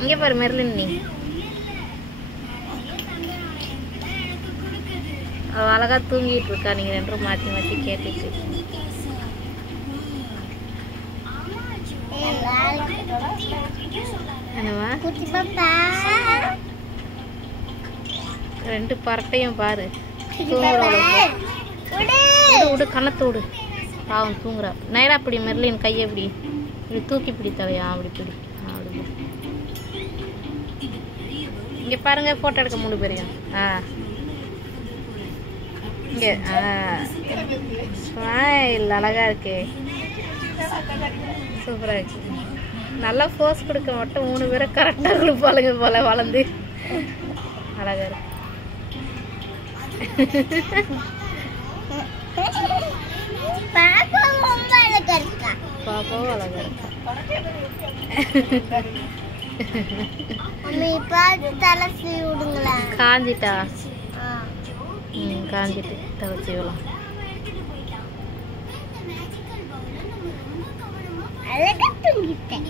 இங்கே பாரு மெர்லின் நீ அவள் அழகா தூங்கிட்டு இருக்கா. நீங்கள் ரெண்டும் மாற்றி மாற்றி கேட்டுட்டு என்னவா ரெண்டு பரட்டையும் பாரு விடு கணத்து விடு. பாவம் தூங்குறா. நேரா அப்படி மெர்லின் கையை இப்படி இப்படி தூக்கி பிடி தலையா அப்படி பிடி அப்படி இங்கே பாருங்க ஃபோட்டோ எடுக்க 3 பேரையும். இங்கே ஸ்மைல் அழகா இருக்கு. சூப்பராக இருக்கு. நல்லா ஃபோர்ஸ் கொடுக்க மட்டும் 3 பேரை கரெக்டாக கொடுப்பாளுங்க போல வளர்ந்து அழகா இருக்கு. பாப்பாவும் அழகா இருக்கா. காஞ்சிட்டா காஞ்சிட்டு தலை செய்யலாம். அழகா தூங்கிட்டேன்.